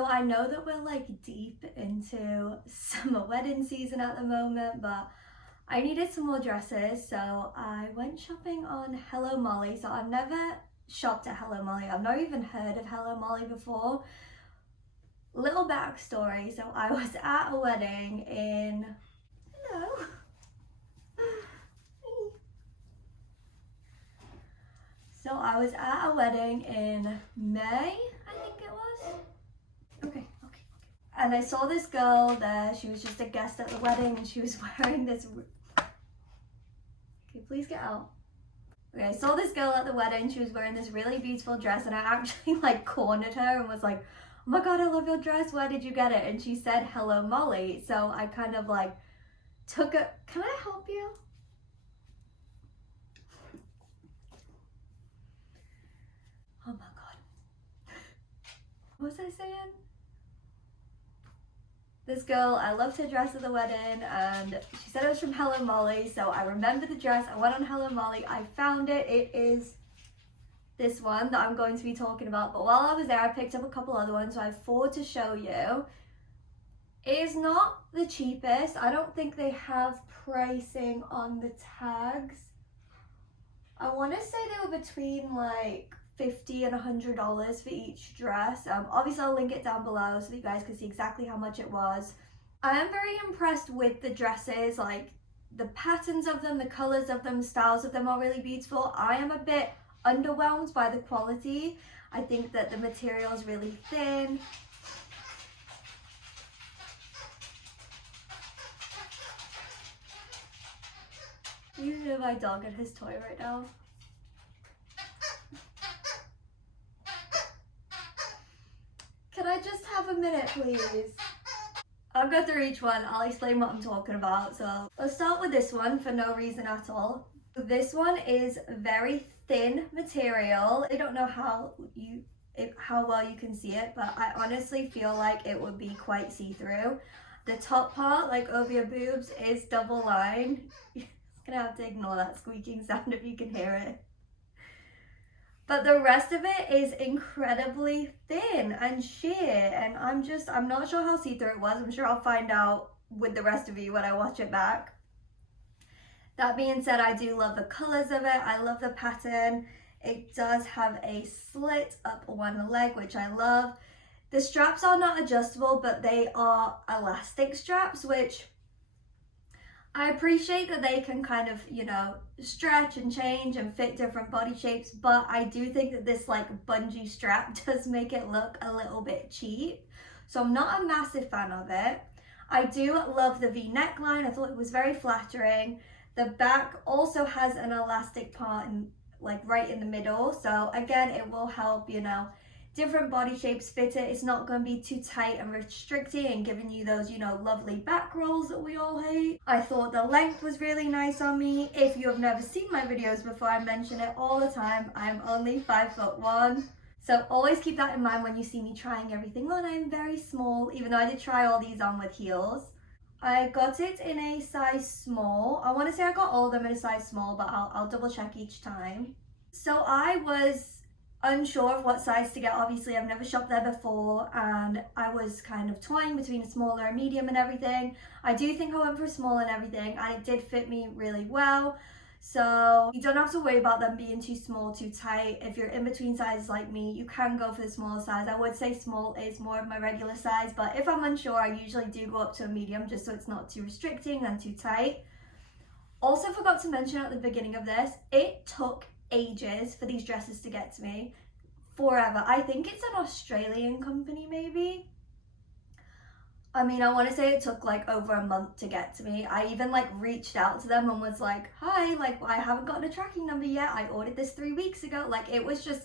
So I know that we're like deep into summer wedding season at the moment, but I needed some more dresses, so I went shopping on Hello Molly. So I've never shopped at Hello Molly. I've not even heard of Hello Molly before. Little backstory. So I was at a wedding in, hello. So I was at a wedding in May, I think it was. Okay. And I saw this girl there. She was just a guest at the wedding, and she was wearing this. Okay, please get out. Okay, I saw this girl at the wedding. She was wearing this really beautiful dress, and I actually like cornered her and was like, "Oh my god, I love your dress. Where did you get it?" And she said, "Hello, Molly." So I kind of like took it. Can I help you? Oh my god. What was I saying? This girl, I loved her dress at the wedding, and she said it was from Hello Molly, so I remembered the dress. I went on Hello Molly, I found it. It is this one that I'm going to be talking about, but while I was there, I picked up a couple other ones, so I have 4 to show you. It is not the cheapest. I don't think they have pricing on the tags. I want to say they were between like $50 and $100 for each dress. Obviously I'll link it down below so that you guys can see exactly how much it was. I am very impressed with the dresses, like the patterns of them, the colors of them, styles of them are really beautiful. I am a bit underwhelmed by the quality. I think that the material is really thin. You hear my dog and his toy right now. Can I just have a minute, please? I'll go through each one. I'll explain what I'm talking about. So let's start with this one for no reason at all. This one is very thin material. I don't know how well you can see it, but I honestly feel like it would be quite see-through. The top part, like over your boobs, is double lined. You're gonna have to ignore that squeaking sound if you can hear it. But the rest of it is incredibly thin and sheer, and I'm not sure how see-through it was. I'm sure I'll find out with the rest of you when I watch it back. That being said, I do love the colors of it. I love the pattern. It does have a slit up one leg, which I love. The straps are not adjustable, but they are elastic straps, which I appreciate that they can kind of, you know, stretch and change and fit different body shapes, but I do think that this like bungee strap does make it look a little bit cheap. So I'm not a massive fan of it. I do love the V neckline. I thought it was very flattering. The back also has an elastic part in, like right in the middle. So again, it will help, you know, different body shapes fit it. It's not going to be too tight and restricting and giving you those, you know, lovely back rolls that we all hate. I thought the length was really nice on me. If you have never seen my videos before, I mention it all the time. I'm only 5'1". So always keep that in mind when you see me trying everything on. I'm very small, even though I did try all these on with heels. I got it in a size small. I want to say I got all of them in a size small, but I'll double check each time. So I was unsure of what size to get. Obviously I've never shopped there before, and I was kind of toying between a small or a medium and everything. I do think I went for a small and everything, and it did fit me really well. So you don't have to worry about them being too small, too tight. If you're in between sizes like me, you can go for the smaller size. I would say small is more of my regular size, but if I'm unsure, I usually do go up to a medium just so it's not too restricting and too tight. Also forgot to mention at the beginning of this, it took ages for these dresses to get to me. Forever. I think it's an Australian company maybe. I mean, I want to say it took like over a month to get to me. I even like reached out to them and was like, hi, like I haven't gotten a tracking number yet. I ordered this 3 weeks ago. Like it was just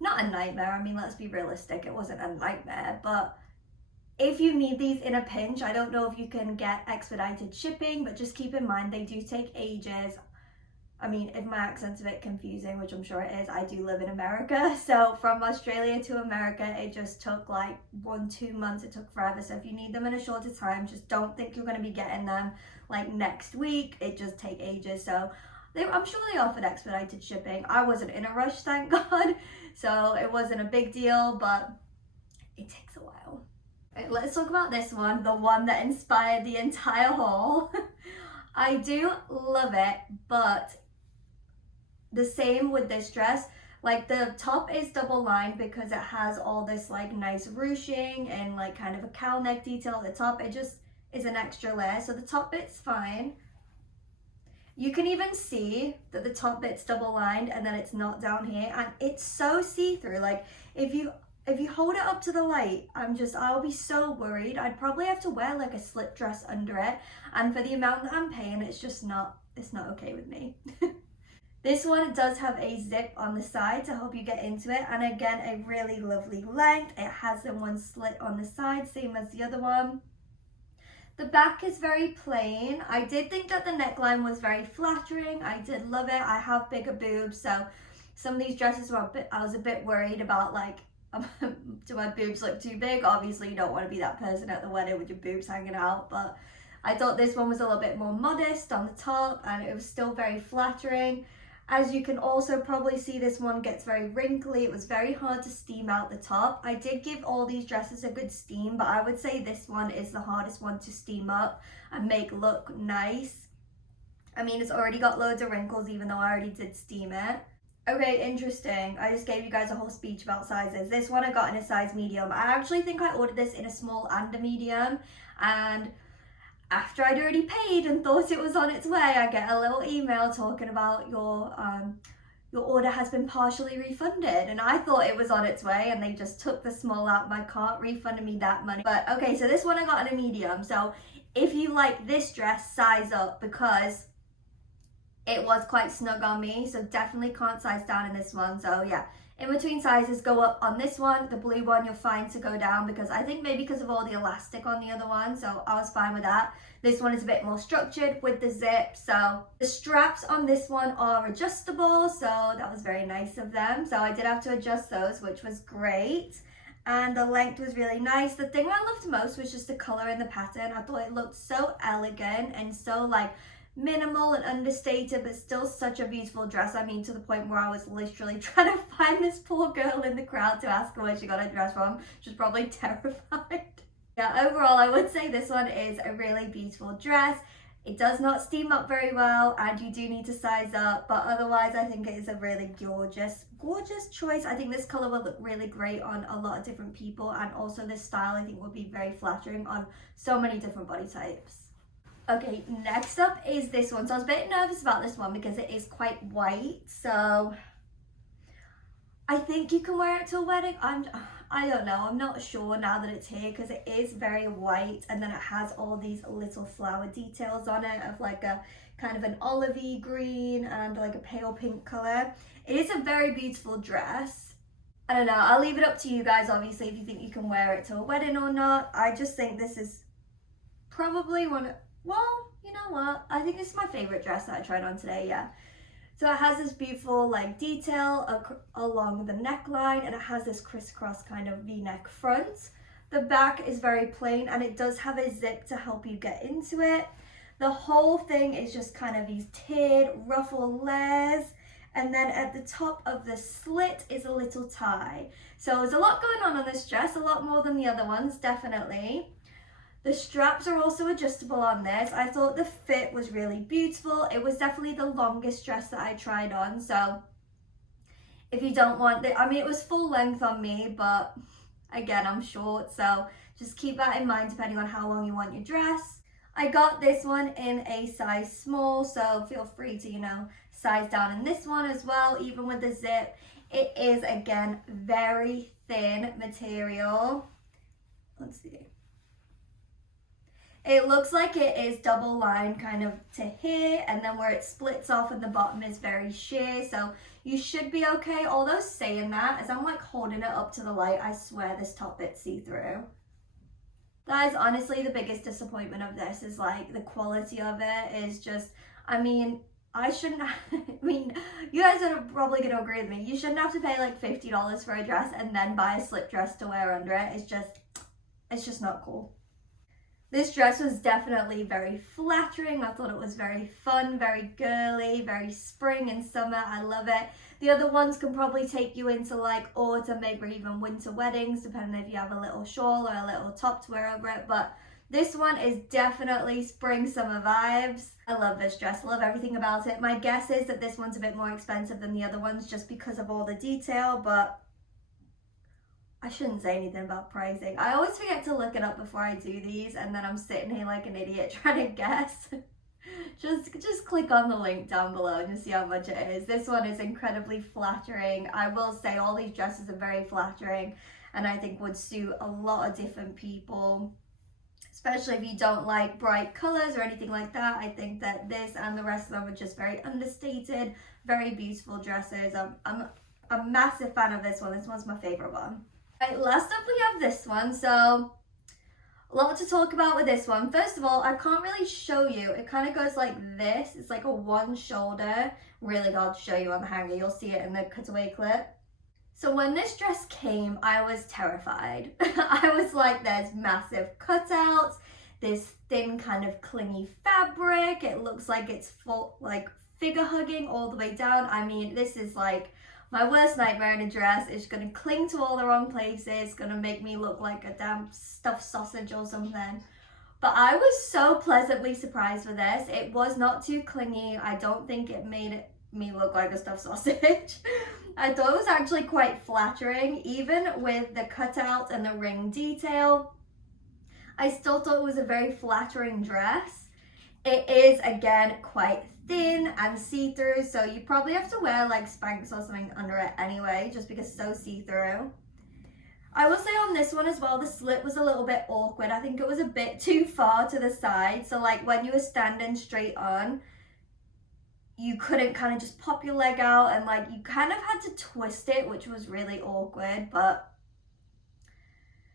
not a nightmare. I mean, let's be realistic. It wasn't a nightmare, but if you need these in a pinch, I don't know if you can get expedited shipping, but just keep in mind they do take ages. I mean, if my accent's a bit confusing, which I'm sure it is, I do live in America. So from Australia to America, it just took like 1-2 months. It took forever. So if you need them in a shorter time, just don't think you're going to be getting them like next week. It just take ages. So I'm sure they offered expedited shipping. I wasn't in a rush, thank God. So it wasn't a big deal, but it takes a while. Right, let's talk about this one, the one that inspired the entire haul. I do love it, but the same with this dress. Like the top is double lined because it has all this like nice ruching and like kind of a cowl neck detail at the top. It just is an extra layer, so the top bit's fine. You can even see that the top bit's double lined and then it's not down here, and it's so see-through. Like if you hold it up to the light, I'll be so worried. I'd probably have to wear like a slip dress under it, and for the amount that I'm paying, it's not okay with me. This one does have a zip on the side to help you get into it, and again, a really lovely length. It has the one slit on the side, same as the other one. The back is very plain. I did think that the neckline was very flattering. I did love it. I have bigger boobs, so some of these dresses I was a bit worried about, like, do my boobs look too big? Obviously, you don't want to be that person at the wedding with your boobs hanging out, but I thought this one was a little bit more modest on the top, and it was still very flattering. As you can also probably see, this one gets very wrinkly. It was very hard to steam out the top. I did give all these dresses a good steam, but I would say this one is the hardest one to steam up and make look nice. I mean, it's already got loads of wrinkles, even though I already did steam it. Okay, interesting. I just gave you guys a whole speech about sizes. This one I got in a size medium. I actually think I ordered this in a small and a medium, and after I'd already paid and thought it was on its way, I get a little email talking about your order has been partially refunded, and I thought it was on its way, and they just took the small out of my cart, refunded me that money. But okay, so this one I got in a medium. So if you like this dress, size up, because it was quite snug on me, so definitely can't size down in this one. So yeah, in between sizes, go up on this one. The blue one, you're fine to go down, because I think maybe because of all the elastic on the other one, so I was fine with that. This one is a bit more structured with the zip. So the straps on this one are adjustable, so that was very nice of them. So I did have to adjust those, which was great. And the length was really nice. The thing I loved most was just the color and the pattern. I thought it looked so elegant and so like minimal and understated, but still such a beautiful dress. I mean, to the point where I was literally trying to find this poor girl in the crowd to ask her where she got her dress from. She was probably terrified. Yeah, overall, I would say this one is a really beautiful dress. It does not steam up very well, and you do need to size up, but otherwise I think it is a really gorgeous choice. I think this color will look really great on a lot of different people, and also this style I think will be very flattering on so many different body types. Okay, next up is this one. So I was a bit nervous about this one because it is quite white, so I think you can wear it to a wedding. I don't know, I'm not sure now that it's here, because it is very white, and then it has all these little flower details on it of like a kind of an olivey green and like a pale pink color. It is a very beautiful dress. I don't know, I'll leave it up to you guys, obviously, if you think you can wear it to a wedding or not. I just think this is probably well, you know what? I think this is my favorite dress that I tried on today, yeah. So it has this beautiful like detail along the neckline, and it has this crisscross kind of V-neck front. The back is very plain, and it does have a zip to help you get into it. The whole thing is just kind of these tiered ruffle layers, and then at the top of the slit is a little tie. So there's a lot going on this dress, a lot more than the other ones, definitely. The straps are also adjustable on this. I thought the fit was really beautiful. It was definitely the longest dress that I tried on. So if you don't want it, I mean, it was full length on me, but again, I'm short. So just keep that in mind depending on how long you want your dress. I got this one in a size small, so feel free to, you know, size down in this one as well, even with the zip. It is, again, very thin material. Let's see. It looks like it is double lined kind of to here, and then where it splits off at the bottom is very sheer, so you should be okay. Although saying that, as I'm like holding it up to the light, I swear this top bit's see-through. That is honestly the biggest disappointment of this, is like the quality of it is just, I mean, I shouldn't, I mean, you guys are probably going to agree with me. You shouldn't have to pay like $50 for a dress and then buy a slip dress to wear under it. It's just not cool. This dress was definitely very flattering. I thought it was very fun, very girly, very spring and summer. I love it. The other ones can probably take you into like autumn, maybe even winter weddings, depending if you have a little shawl or a little top to wear over it. But this one is definitely spring summer vibes. I love this dress, love everything about it. My guess is that this one's a bit more expensive than the other ones just because of all the detail, but I shouldn't say anything about pricing. I always forget to look it up before I do these, and then I'm sitting here like an idiot trying to guess. just click on the link down below and you'll see how much it is. This one is incredibly flattering. I will say all these dresses are very flattering and I think would suit a lot of different people, especially if you don't like bright colors or anything like that. I think that this and the rest of them are just very understated, very beautiful dresses. I'm a massive fan of this one. This one's my favorite one. Right, last up we have this one. So a lot to talk about with this one. First of all, I can't really show you. It kind of goes like this. It's like a one shoulder. Really hard to show you on the hanger. You'll see it in the cutaway clip. So when this dress came, I was terrified. I was like, there's massive cutouts, this thin kind of clingy fabric. It looks like it's full, like figure hugging all the way down. I mean, this is like my worst nightmare in a dress. It's going to cling to all the wrong places, going to make me look like a damn stuffed sausage or something. But I was so pleasantly surprised with this. It was not too clingy. I don't think it made me look like a stuffed sausage. I thought it was actually quite flattering, even with the cutout and the ring detail. I still thought it was a very flattering dress. It is, again, quite thin and see-through, so you probably have to wear like Spanx or something under it anyway, just because it's so see-through. I will say on this one as well, the slit was a little bit awkward. I think it was a bit too far to the side, so like when you were standing straight on, you couldn't kind of just pop your leg out, and like you kind of had to twist it, which was really awkward. But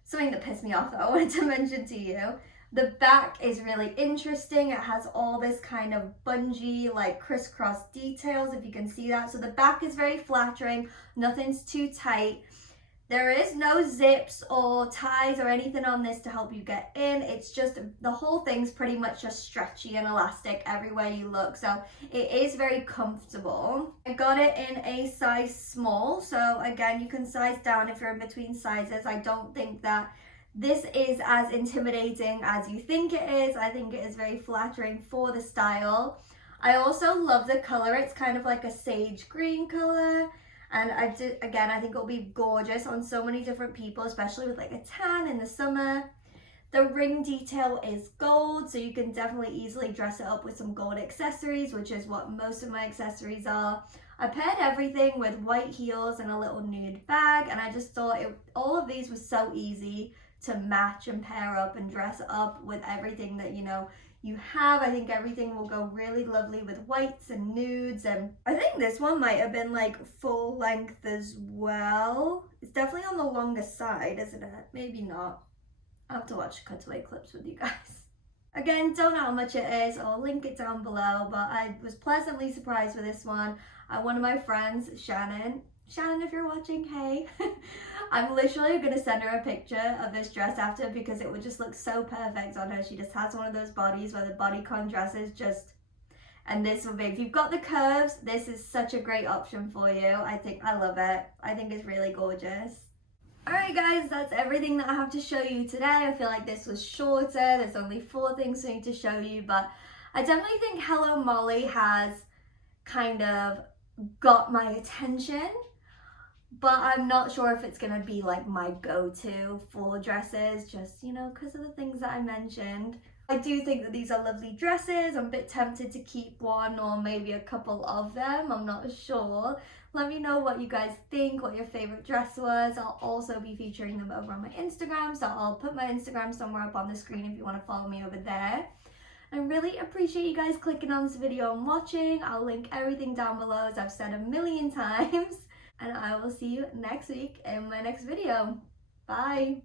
something that pissed me off that I wanted to mention to you. The back is really interesting. It has all this kind of bungee, like crisscross details, if you can see that. So the back is very flattering, nothing's too tight. There is no zips or ties or anything on this to help you get in. It's just, the whole thing's pretty much just stretchy and elastic everywhere you look. So it is very comfortable. I got it in a size small. So again, you can size down if you're in between sizes. I don't think that this is as intimidating as you think it is. I think it is very flattering for the style. I also love the color. It's kind of like a sage green color. And I think it'll be gorgeous on so many different people, especially with like a tan in the summer. The ring detail is gold, so you can definitely easily dress it up with some gold accessories, which is what most of my accessories are. I paired everything with white heels and a little nude bag, and I just thought all of these was so easy to match and pair up and dress up with everything that, you know, you have. I think everything will go really lovely with whites and nudes, and I think this one might have been like full length as well. It's definitely on the longer side, isn't it? Maybe not. I'll have to watch cutaway clips with you guys. Again, don't know how much it is. I'll link it down below, but I was pleasantly surprised with this one. One of my friends, Shannon, if you're watching, hey. I'm literally gonna send her a picture of this dress after, because it would just look so perfect on her. She just has one of those bodies where the bodycon dresses just, and this will be, if you've got the curves, this is such a great option for you. I love it. I think it's really gorgeous. Alright guys, that's everything that I have to show you today. I feel like this was shorter. There's only 4 things I need to show you, but I definitely think Hello Molly has kind of got my attention. But I'm not sure if it's going to be like my go-to for dresses, just, you know, because of the things that I mentioned. I do think that these are lovely dresses. I'm a bit tempted to keep one or maybe a couple of them. I'm not sure. Let me know what you guys think, what your favorite dress was. I'll also be featuring them over on my Instagram, so I'll put my Instagram somewhere up on the screen if you want to follow me over there. I really appreciate you guys clicking on this video and watching. I'll link everything down below, as I've said a million times. And I will see you next week in my next video. Bye!